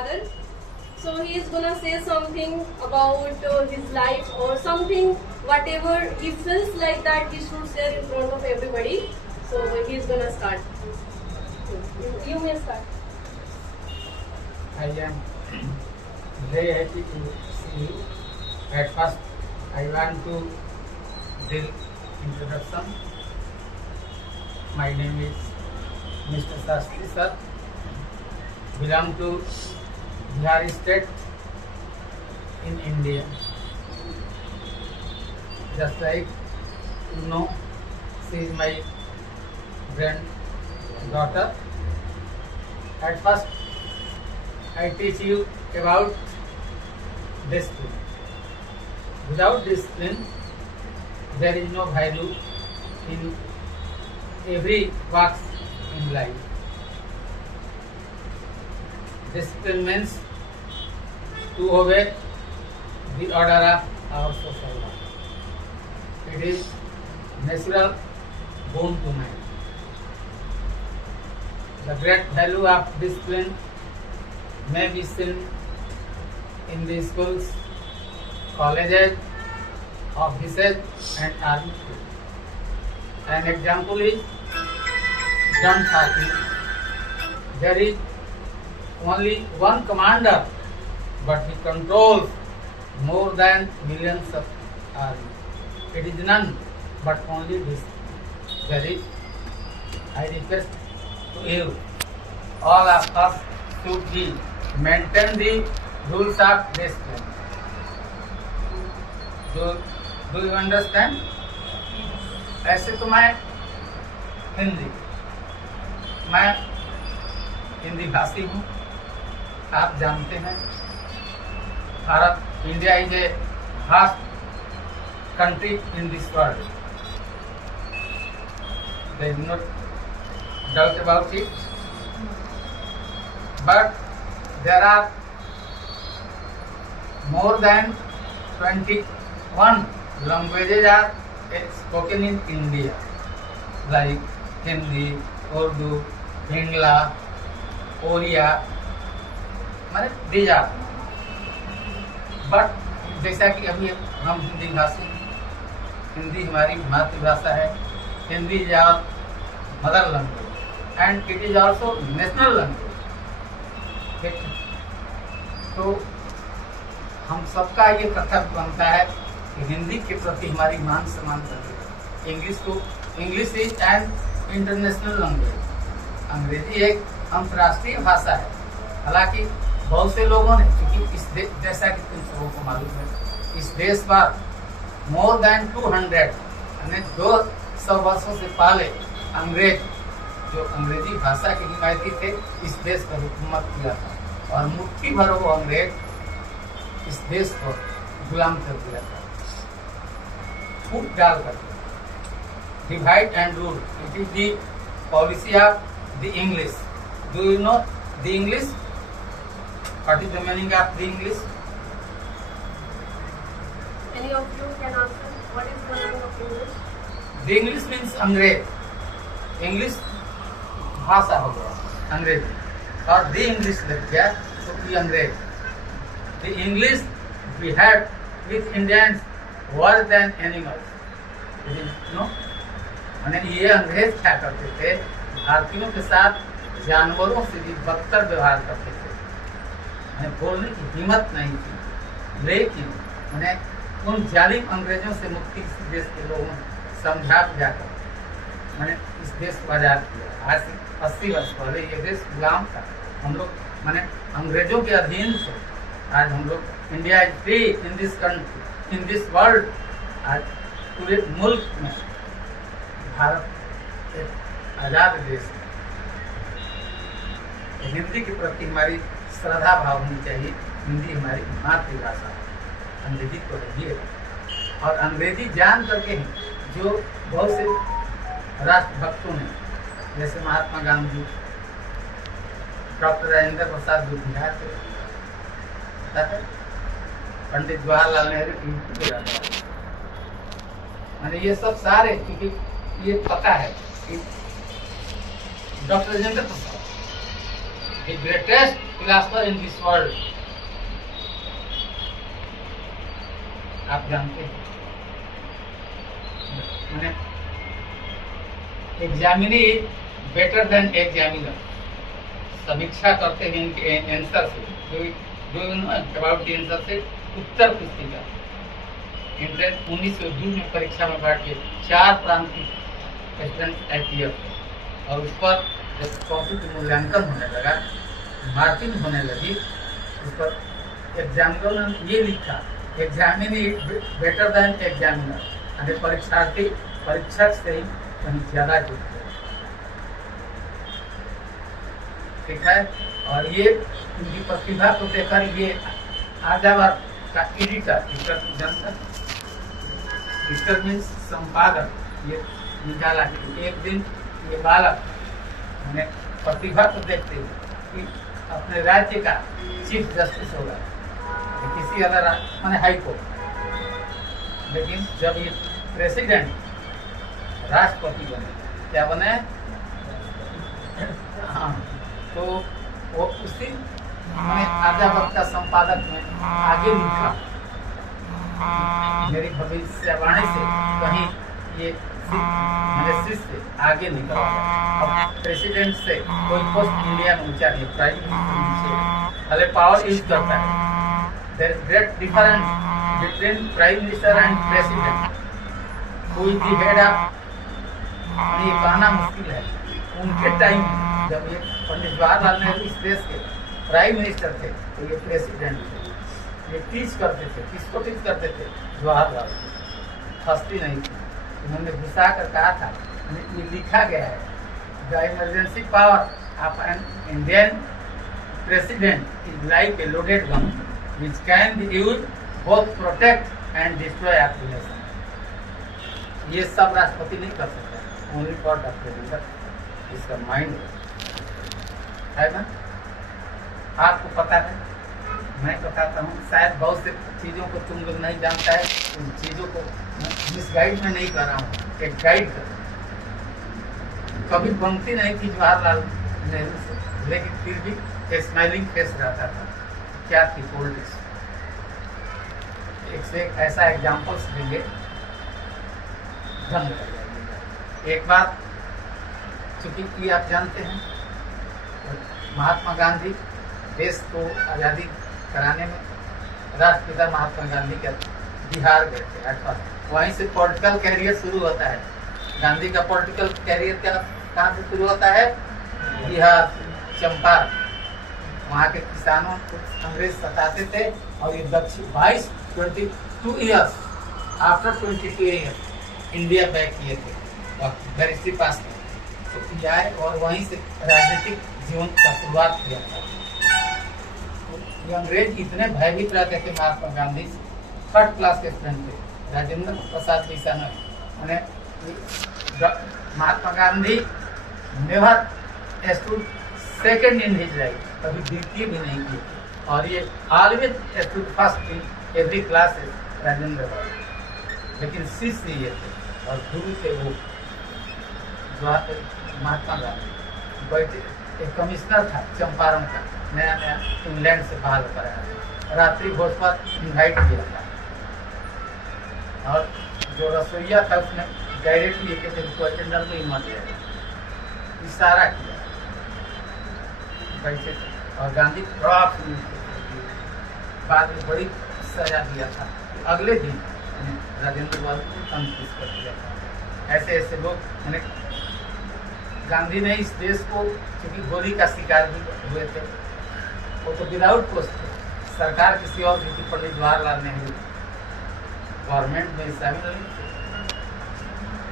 father. So he is gonna say something about his life or something, whatever he feels like that he should share in front of everybody. So he is gonna start. You may start. I am very happy to see you. At first, I want to give introduction. My name is Mr. Sastry sir. Belong to Bihar state in India. Just like you know, she is my granddaughter. At first, I teach you about discipline. Without discipline, there is no value in every walks in life. Discipline means to obey the order of our social law. It is natural boon to man. The great value of discipline may be seen in the schools, colleges, offices and army. An example is gun fighting. There is only one commander, but he controls more than millions of army. It is none but only this. That is, I request to you, all of us should be maintain the rules of discipline. Do you understand? ऐसे तो मैं हिंदी भाषी हूँ, आप जानते हैं Bharat India is a vast country in this world. There is no doubt about it. But there are more than 21 languages are spoken in India, like Hindi, Urdu, Bangla, Oriya. These are. But जैसा कि अभी हम हिंदी भाषी, हिंदी हमारी मातृभाषा है, Hindi is our mother language and it is also national language. तो हम सबका ये कर्तव्य बनता है कि हिंदी के प्रति हमारी मान सम्मान रहे. English is an international language. अंग्रेजी एक अंतर्राष्ट्रीय भाषा है. हालांकि बहुत से लोगों ने, क्योंकि इस जैसा कि तुम सबों को मालूम है, इस देश पर मोर देन 200 यानी 200 वर्षों से पहले अंग्रेज जो अंग्रेजी भाषा के हिमायती थे इस देश पर हुकूमत किया था और मुट्ठी भर वो अंग्रेज इस देश को गुलाम कर दिया था. फूट डाल कर divide and rule. It is the policy of the English. Do you know the English? What is the meaning of the English? Any of you can answer. What is the meaning of English? The English means अंग्रेज. English भाषा हो गया अंग्रेजी, और the English लग गया तो ये अंग्रेज. The English we had with Indians worse than animals. No? माने ये अंग्रेज क्या करते थे? भारतीयों के साथ जानवरों से भी बदतर व्यवहार करते थे. बोलने की हिम्मत नहीं थी. लेकिन मैंने उन जालिम अंग्रेजों से मुक्ति इस देश के लोगों ने समझा जाकर मैंने इस देश को आजाद किया. आज से 80 वर्ष पहले ये देश गुलाम था. हम लोग मैंने अंग्रेजों के अधीन थे. आज हम लोग India is free in this country, in this world. आज पूरे मुल्क में भारत एक आजाद देश है. हिंदी के प्रति हमारी श्रद्धा भाव होनी चाहिए. हिंदी हमारी मातृभाषा है, अंग्रेजी तो है. और अंग्रेजी जान करके जो बहुत से राष्ट्रभक्तों ने, जैसे महात्मा गांधी, डॉक्टर राजेंद्र प्रसाद जो बिहार के, पंडित जवाहरलाल नेहरू, मैंने ये सब सारे, क्योंकि ये पता है कि doctor Rajendra Prasad the greatest philosopher in this world. आप जानते हैं, मैंने एग्जामिनी बेटर देन एग्जामिनर, समीक्षा करते हैं इनके आंसर से। जो अबाउट द आंसर से उत्तर पुस्तिका इंटर 1902 में परीक्षा में बैठ के 4 प्रांतीय स्टूडेंट अपियर थे, और उस पर जब कॉपी का मूल्यांकन होने लगा, मार्किंग होने लगी, उस पर एग्जामिनर ने ये लिखा, एग्जामिनी बेटर देन एग्जामिनर, यानी परीक्षार्थी परीक्षक से ही कहीं ज्यादा जुड़ते हैं, ठीक है। और ये इनकी प्रतिभा को देखकर ये आजाबाद का एडिटर मीन्स संपादक ये निकाला कि एक दिन ये बालक मैंने प्रतिभा को देखते हुए कि अपने राज्य का चीफ जस्टिस होगा, किसी अदर मैंने हाई कोर्ट, लेकिन जब ये प्रेसिडेंट राष्ट्रपति बने, क्या बने, हाँ, तो वो उसी मैंने आजाबाद का संपादक में आगे लिखा, मेरी भविष्यवाणी से कहीं ये मेरे शिष्य आगे निकल गया। अब प्रेसिडेंट से कोई पोस्ट इंडिया में ऊंचा नहीं, प्राइम मिनिस्टर भले पावर यूज करता है। There is great difference between prime minister and president. कोई भी हेड ऑफ, ये कहना मुश्किल है, उनके टाइम जब ये पंडित जवाहरलाल नेहरू इस देश के प्राइम मिनिस्टर थे, तो ये प्रेसिडेंट थे। ये टीच करते थे, किसको टीच करते थे, जवाहरलाल, हस्ती नहीं थी। उन्होंने घुसा कर कहा था, ये लिखा गया है, the emergency power of an Indian president is like a loaded gun which can be used both protect and destroy our nation। ये सब राष्ट्रपति नहीं कर सकता, ओनली फॉर द प्रेसिडेंट। इसका माइंड है ना, आपको पता है, मैं बताता हूँ, शायद बहुत से चीज़ों को तुम लोग नहीं जानता है, उन चीज़ों को मिस गाइड में नहीं कर रहा हूँ, एक गाइड कर। कभी बनती नहीं थी जवाहरलाल नेहरू से, लेकिन फिर भी स्माइलिंग फेस रहता था। क्या थी पॉलिटिक्स, एक से एक ऐसा एग्जाम्पल्स देंगे, ढंग लग जाएगा। एक बात, चूंकि ये आप जानते हैं, महात्मा गांधी देश को आज़ादी कराने में राष्ट्रपिता महात्मा गांधी के बिहार गए थे एट फर्स्ट, वहीं से पॉलिटिकल कैरियर शुरू होता है। गांधी का पॉलिटिकल कैरियर क्या कहाँ से शुरू होता है, बिहार, चंपारण। वहाँ के किसानों को अंग्रेज सताते थे, और ये दक्षिण 22 years after 22 years India back किए थे और बैरिस्ट्री पास किए, तो आए और वहीं से राजनीतिक जीवन का शुरुआत किया था। तो अंग्रेज इतने भयभीत रहते थे महात्मा गांधी से, 3rd क्लास के स्टूडेंट थे, राजेंद्र प्रसाद जैसा नहीं। उन्हें Mahatma Gandhi never stood second in his life, कभी द्वितीय भी नहीं किए, और ये always stood first in every class Rajendra Prasad. लेकिन शिष्य ये थे और गुरु थे वो महात्मा गांधी। बैठे एक कमिश्नर था चंपारण का, नया नया इंग्लैंड से बहाल कराया, रात्रि भोज पर इन्वाइट किया था, और जो रसोईया था उसने डायरेक्टली एक अटेंडर को ही मत दिया, इशारा किया, बैठे थे। और गांधी बाद में बड़ी सजा दिया था, अगले दिन राजेंद्र प्रसाद को संतुष्ट कर दिया था। ऐसे ऐसे लोग, मैंने गांधी ने इस देश को, क्योंकि गोली का शिकार भी हुए थे, वो तो विदाउट पोस्ट थे, सरकार किसी और की, पंडित जवाहरलाल नेहरू गवर्नमेंट में शामिल नहीं थे,